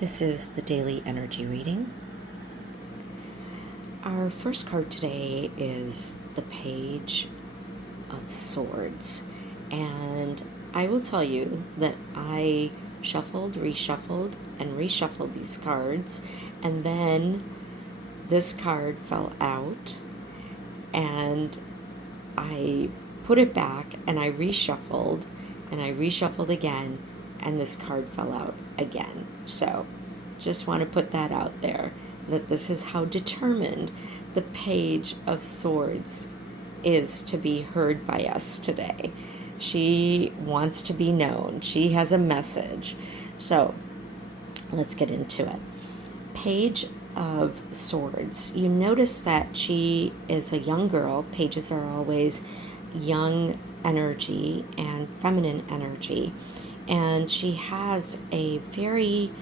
This is the daily energy reading. Our first card today is the Page of Swords. And I will tell you that I shuffled, reshuffled, and reshuffled these cards. And then this card fell out. And I put it back and I reshuffled again, and this card fell out again. So just want to put that out there, that this is how determined the Page of Swords is to be heard by us today. She wants to be known. She has a message. So let's get into it. Page of Swords. You notice that she is a young girl. Pages are always young energy and feminine energy. And she has a very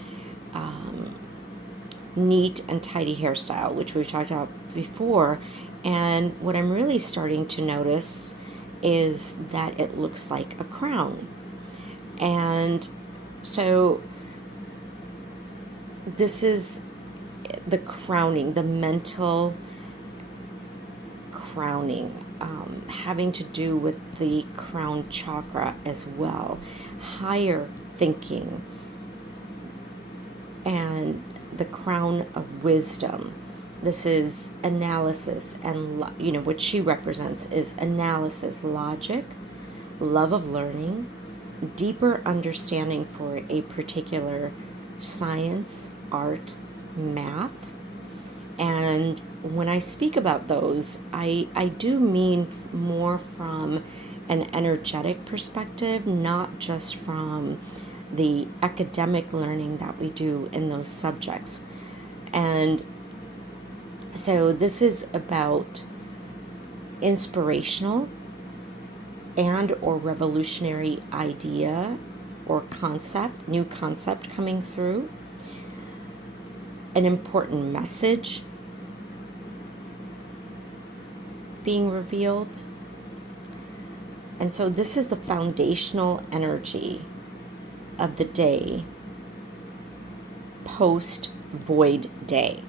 neat and tidy hairstyle, which we've talked about before. And what I'm really starting to notice is that it looks like a crown. And so this is the crowning, the mental crowning, having to do with the crown chakra as well, higher thinking, and the crown of wisdom. This is analysis, and what she represents is analysis, logic, love of learning, deeper understanding for a particular science, art, math. And when I speak about those, I do mean more from an energetic perspective, not just from the academic learning that we do in those subjects. And so this is about inspirational and or revolutionary idea or concept, new concept coming through, an important message being revealed. And so this is the foundational energy of the day post void day.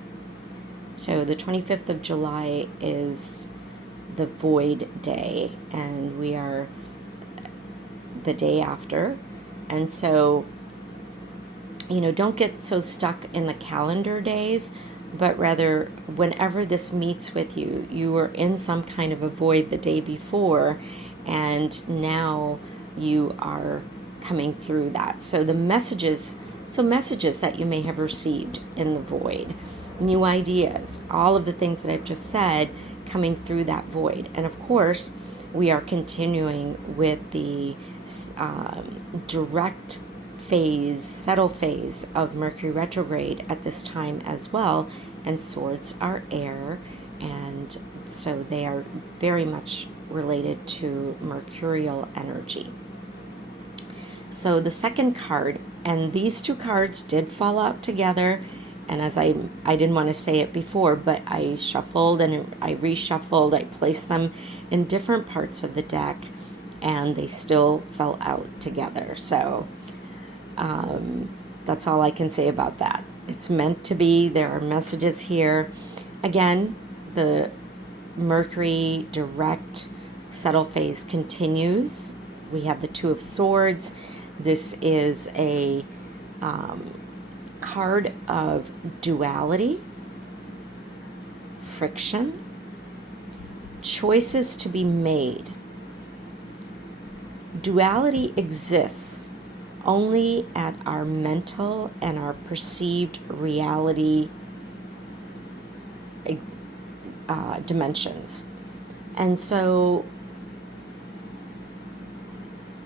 So the 25th of July is the void day, and we are the day after. And so, don't get so stuck in the calendar days, but rather whenever this meets with you, you were in some kind of a void the day before, and now you are coming through that. So the messages that you may have received in the void, new ideas, all of the things that I've just said coming through that void. And of course, we are continuing with the direct phase, settle phase of Mercury retrograde at this time as well. And swords are air, and so they are very much related to mercurial energy. So the second card, and these two cards did fall out together, and as I didn't want to say it before, but I shuffled and I reshuffled, I placed them in different parts of the deck, and they still fell out together. So that's all I can say about that. It's meant to be. There are messages here. Again, the Mercury direct settle phase continues. We have the Two of Swords. This is a card of duality, friction, choices to be made. Duality exists only at our mental and our perceived reality dimensions. And so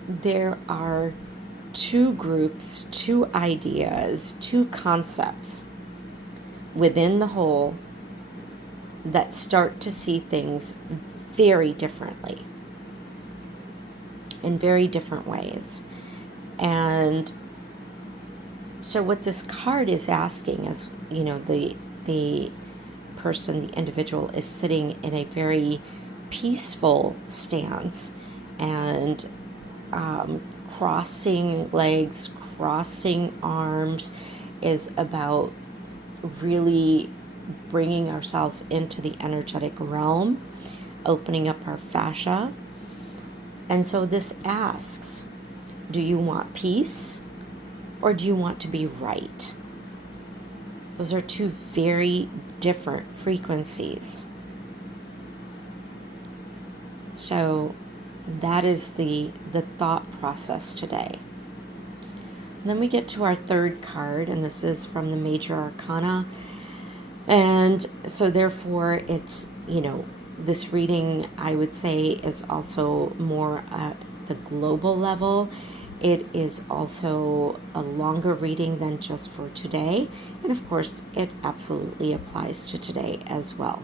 there are two groups, two ideas, two concepts within the whole that start to see things very differently, in very different ways. And so what this card is asking is, the person, the individual is sitting in a very peaceful stance and crossing legs, crossing arms is about really bringing ourselves into the energetic realm, opening up our fascia. And so this asks, do you want peace or do you want to be right? Those are two very different frequencies. So that is the thought process today. And then we get to our third card, and this is from the Major Arcana. And so therefore it's, this reading, I would say, is also more at the global level. It is also a longer reading than just for today. And of course, it absolutely applies to today as well.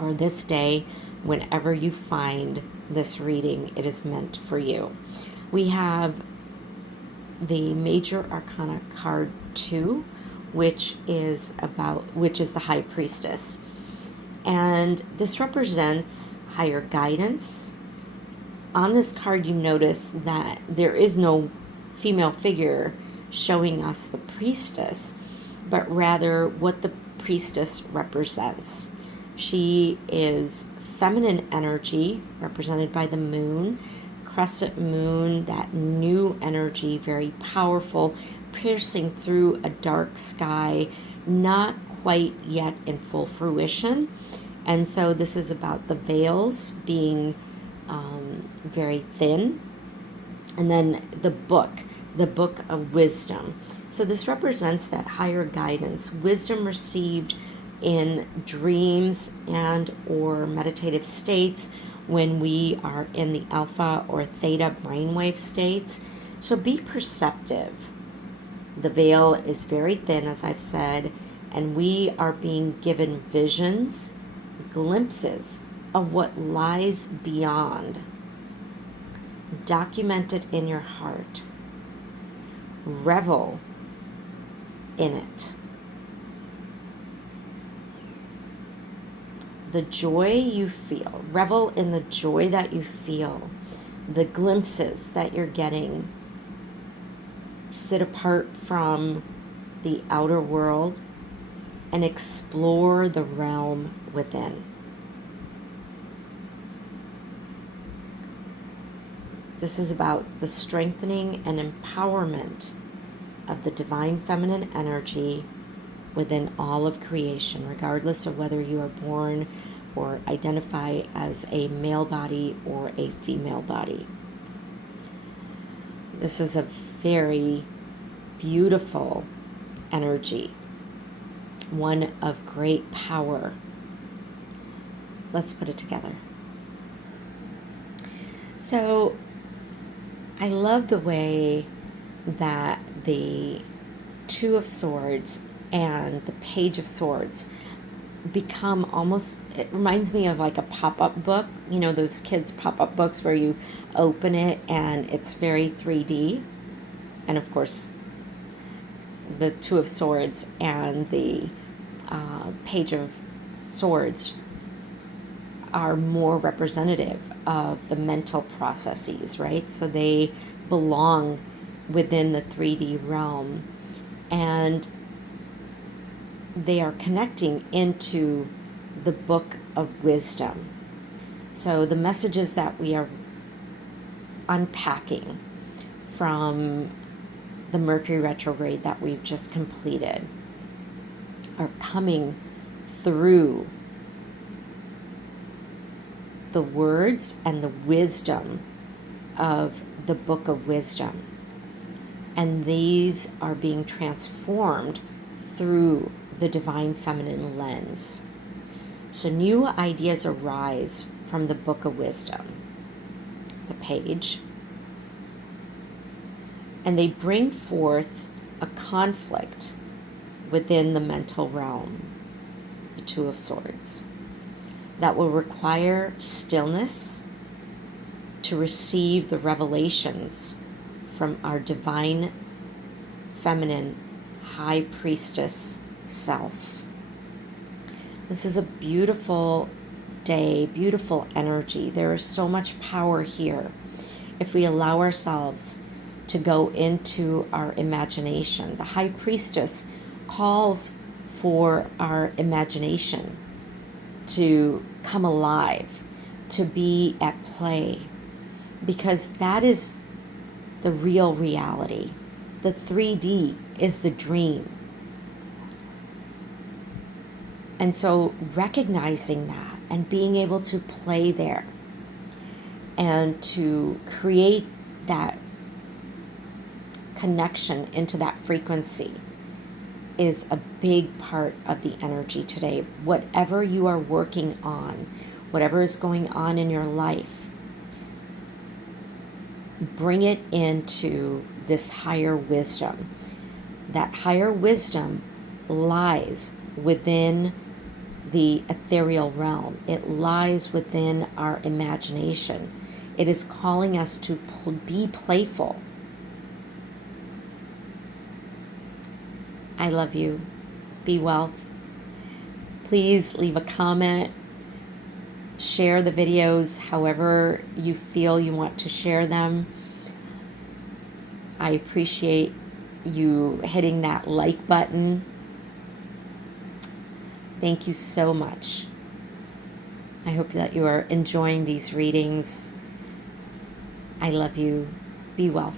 Or this day, whenever you find this reading, it is meant for you. We have the Major Arcana card 2, which is the High Priestess. And this represents higher guidance. On this card, you notice that there is no female figure showing us the priestess, but rather what the priestess represents. She is feminine energy, represented by the moon, crescent moon, that new energy, very powerful, piercing through a dark sky, not quite yet in full fruition. And so this is about the veils being very thin. And then the book of wisdom. So this represents that higher guidance, wisdom received in dreams and or meditative states when we are in the alpha or theta brainwave states. So be perceptive. The veil is very thin, as I've said, and we are being given visions, glimpses of what lies beyond. Document it in your heart. Revel in it. The joy you feel, revel in the joy that you feel, the glimpses that you're getting. Sit apart from the outer world and explore the realm within. This is about the strengthening and empowerment of the divine feminine energy within all of creation, regardless of whether you are born or identify as a male body or a female body. This is a very beautiful energy, one of great power. Let's put it together. So I love the way that the Two of Swords and the Page of Swords become almost, it reminds me of like a pop-up book, those kids pop-up books where you open it and it's very 3D. And of course, the Two of Swords and the Page of Swords are more representative of the mental processes, right? So they belong within the 3D realm, and they are connecting into the book of wisdom. So the messages that we are unpacking from the Mercury retrograde that we've just completed are coming through the words and the wisdom of the book of wisdom. And these are being transformed through the divine feminine lens. So new ideas arise from the book of wisdom, the page, and they bring forth a conflict within the mental realm, the Two of Swords, that will require stillness to receive the revelations from our divine feminine high priestess self. This is a beautiful day, beautiful energy. There is so much power here if we allow ourselves to go into our imagination. The high priestess calls for our imagination to come alive, to be at play, because that is the real reality. The 3D is the dream. And so recognizing that and being able to play there and to create that connection into that frequency is a big part of the energy today. Whatever you are working on, whatever is going on in your life, bring it into this higher wisdom. That higher wisdom lies within the ethereal realm. It lies within our imagination. It is calling us to be playful. I love you. Be well. Please leave a comment. Share the videos however you feel you want to share them. I appreciate you hitting that like button. Thank you so much. I hope that you are enjoying these readings. I love you. Be well.